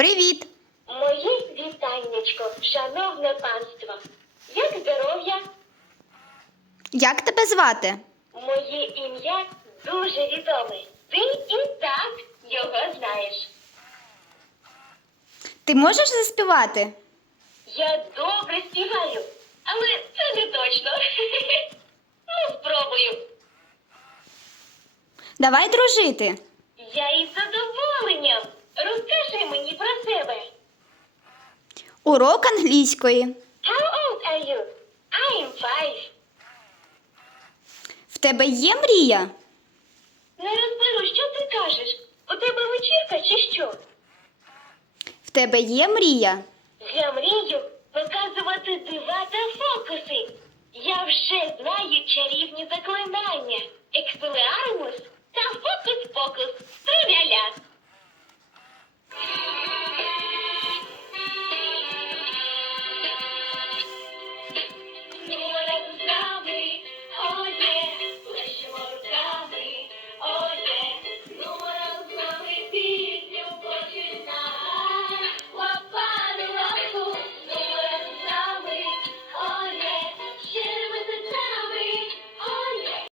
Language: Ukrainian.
Привіт! Моє вітаннячко, шановне панство. Як здоров'я? Як тебе звати? Моє ім'я дуже відоме. Ти і так його знаєш. Ти можеш заспівати? Я добре співаю, але це не точно. Ну, спробую. Давай дружити. Я із задоволенням. Урок англійської. How old are you? I am five. В тебе є мрія? Не розберу, що ти кажеш. У тебе вечірка чи що? В тебе є мрія? Я мрію показувати дива та фокуси. Я вже знаю чарівні заклинання.